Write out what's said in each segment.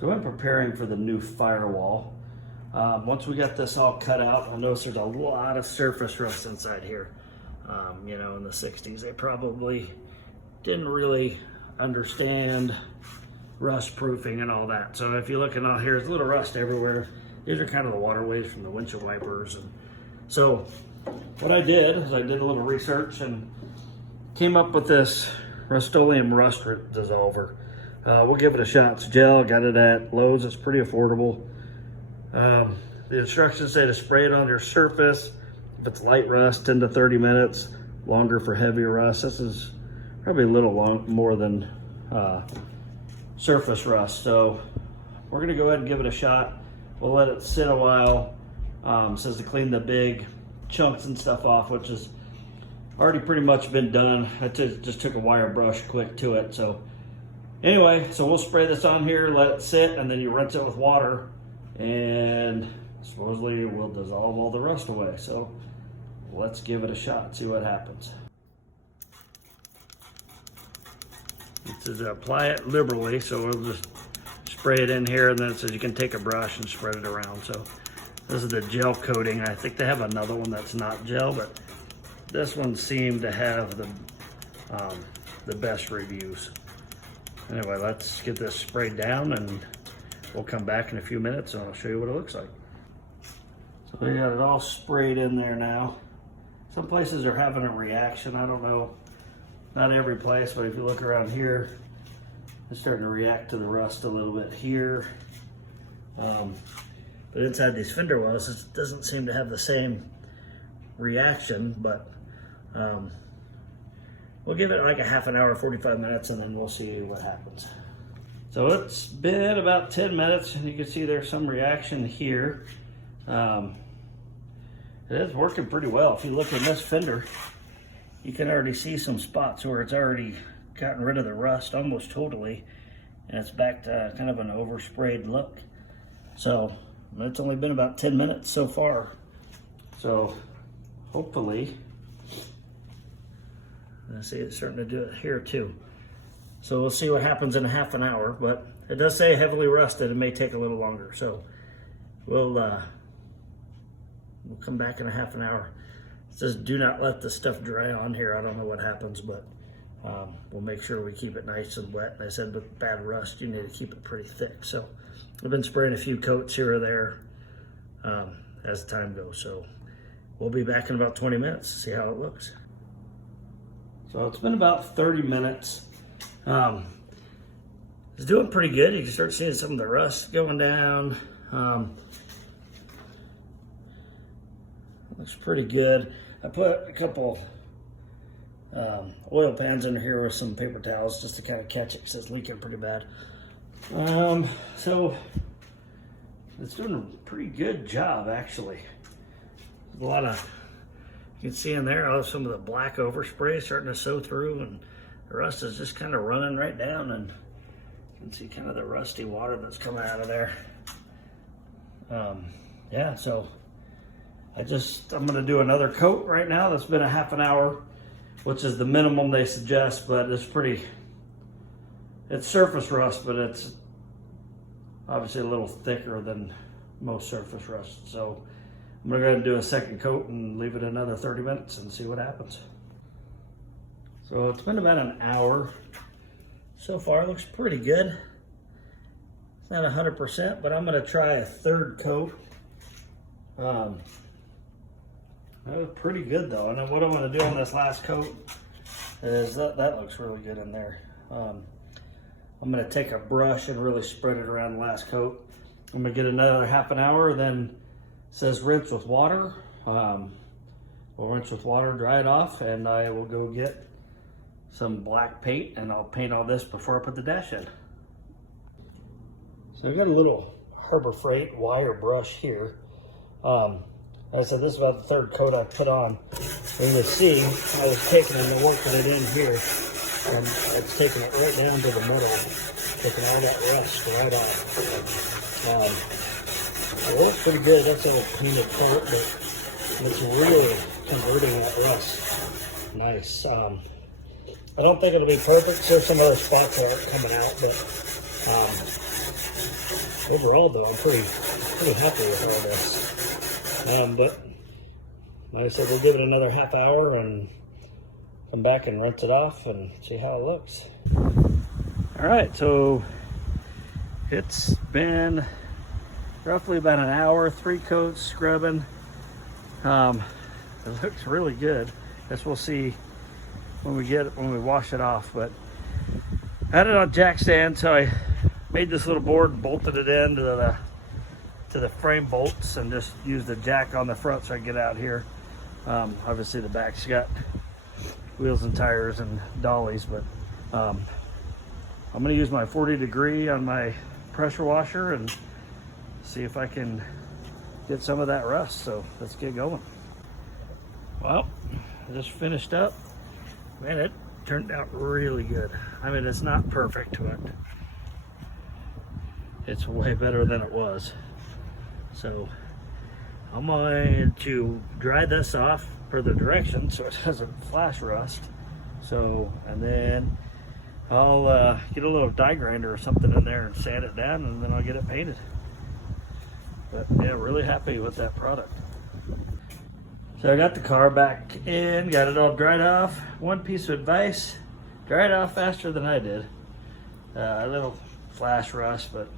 So I'm preparing for the new firewall. Once we got this all cut out, I noticed there's a lot of surface rust inside here. You know, in the 60s, they probably didn't really understand rust proofing and all that. So if you're looking out here, there's a little rust everywhere. These are kind of the waterways from the windshield wipers. And so what I did is I did a little research and came up with this rustoleum rust dissolver. We'll give it a shot. It's gel, got it at Lowe's. It's pretty affordable. The instructions say to spray it on your surface. If it's light rust, 10 to 30 minutes. Longer for heavier rust. This is probably a little more than surface rust. So we're gonna go ahead and give it a shot. We'll let it sit a while. It says to clean the big chunks and stuff off, which is already pretty much been done. I just took a wire brush quick to it. So anyway, so we'll spray this on here, let it sit, and then you rinse it with water, and supposedly it will dissolve all the rust away. So let's give it a shot, see what happens. It says apply it liberally, so we'll just spray it in here, and then it says you can take a brush and spread it around. So this is the gel coating. I think they have another one that's not gel, but this one seemed to have the best reviews. Anyway, let's get this sprayed down, and we'll come back in a few minutes and I'll show you what it looks like. So we got it all sprayed in there now. Some places are having a reaction. I don't know, not every place, but if you look around here, it's starting to react to the rust a little bit here. But inside these fender wells, it doesn't seem to have the same reaction, but we'll give it like a half an hour, 45 minutes, and then we'll see what happens. So it's been about 10 minutes, and you can see there's some reaction here. It is working pretty well. If you look in this fender, you can already see some spots where it's already gotten rid of the rust almost totally, and it's back to kind of an oversprayed look. So it's only been about 10 minutes so far. So hopefully, I see it's starting to do it here too. So we'll see what happens in a half an hour, but it does say heavily rusted. It may take a little longer. So we'll come back in a half an hour. It says do not let the stuff dry on here. I don't know what happens, but we'll make sure we keep it nice and wet. And I said with bad rust, you need to keep it pretty thick. So I've been spraying a few coats here or there as the time goes. So we'll be back in about 20 minutes to see how it looks. So it's been about 30 minutes. It's doing pretty good. You can start seeing some of the rust going down. Looks pretty good. I put a couple oil pans in here with some paper towels just to kind of catch it because it's leaking pretty bad. So it's doing a pretty good job actually. A lot of, you can see in there some of the black overspray starting to sow through, and the rust is just kind of running right down, and you can see kind of the rusty water that's coming out of there. Yeah, so I'm gonna do another coat right now. That's been a half an hour, which is the minimum they suggest, but it's surface rust, but it's obviously a little thicker than most surface rust. So I'm gonna go ahead and do a second coat and leave it another 30 minutes and see what happens. So it's been about an hour. So far, it looks pretty good. It's not 100%, but I'm gonna try a third coat. That was pretty good though. And then what I'm gonna do on this last coat is that looks really good in there. I'm gonna take a brush and really spread it around the last coat. I'm gonna get another half an hour, then it says rinse with water. We'll rinse with water, dry it off, and I will go get some black paint, and I'll paint all this before I put the dash in. So I've got a little Harbor Freight wire brush here. As I said, this is about the third coat I put on. And you see, I was taking it and working it in here, and it's taking it right down to the metal, taking all that rust right off. It looks pretty good. That's a painted coat, but it's really converting that rust. Nice. I don't think it'll be perfect. There's some other spots that aren't coming out, but overall though, I'm pretty happy with all this. But like I said, we'll give it another half hour and come back and rinse it off and see how it looks. All right, so it's been roughly about an hour, 3 coats, scrubbing. It looks really good. Guess we'll see when we wash it off. But I had it on jack stand, so I made this little board and bolted it into the frame bolts and just used the jack on the front so I can get out here. Obviously the back's got wheels and tires and dollies, but I'm going to use my 40 degree on my pressure washer and see if I can get some of that rust. So let's get going. Well, I just finished up. Man, it turned out really good. I mean, it's not perfect, but it's way better than it was. So I'm going to dry this off per the directions so it doesn't flash rust. So, and then I'll get a little die grinder or something in there and sand it down, and then I'll get it painted. But yeah, really happy with that product. So I got the car back in, got it all dried off. One piece of advice, dry it off faster than I did. A little flash rust, but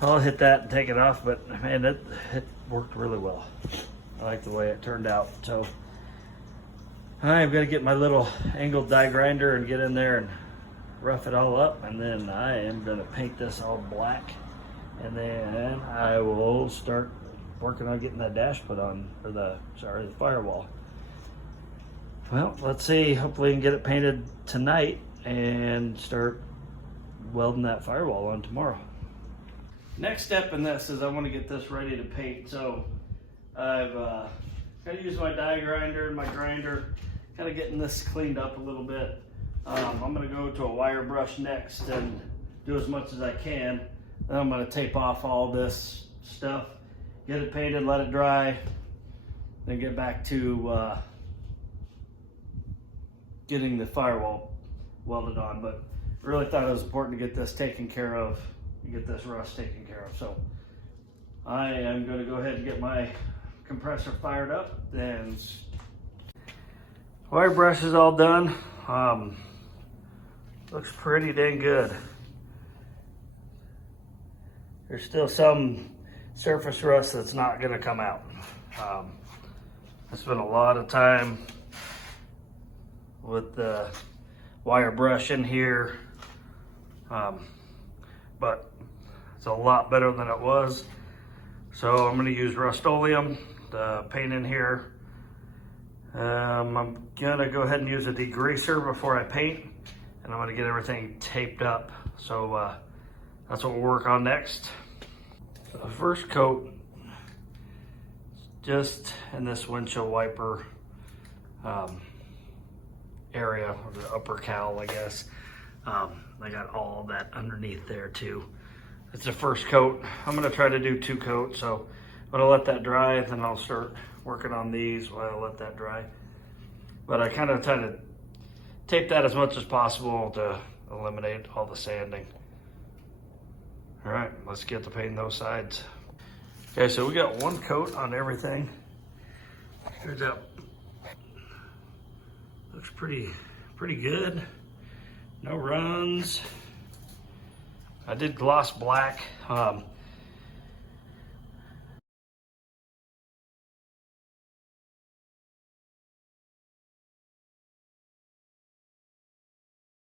I'll hit that and take it off. But man, it worked really well. I like the way it turned out. So I'm gonna get my little angled die grinder and get in there and rough it all up, and then I am gonna paint this all black, and then I will start working on getting that dash put on, or the firewall. Well, let's see, hopefully we can get it painted tonight and start welding that firewall on tomorrow. Next step in this is I want to get this ready to paint. So I've got to use my die grinder and my grinder, kind of getting this cleaned up a little bit. I'm going to go to a wire brush next and do as much as I can. Then I'm going to tape off all this stuff, get it painted, let it dry, then get back to getting the firewall welded on. But I really thought it was important to get this taken care of, get this rust taken care of. So I am going to go ahead and get my compressor fired up. Then wire brush is all done. Looks pretty dang good. There's still some surface rust that's not going to come out. I spent a lot of time with the wire brush in here, but it's a lot better than it was. So I'm going to use rustoleum to paint in here. I'm going to go ahead and use a degreaser before I paint, and I'm going to get everything taped up. So that's what we'll work on next. So the first coat, just in this windshield wiper area, or the upper cowl, I guess. I got all that underneath there too. It's the first coat. I'm gonna try to do 2 coats, so I'm gonna let that dry, then I'll start working on these while I let that dry. But I kind of try to tape that as much as possible to eliminate all the sanding. All right, let's get to painting those sides. Okay, so we got 1 coat on everything. Here's up. Looks pretty good. No runs. I did gloss black.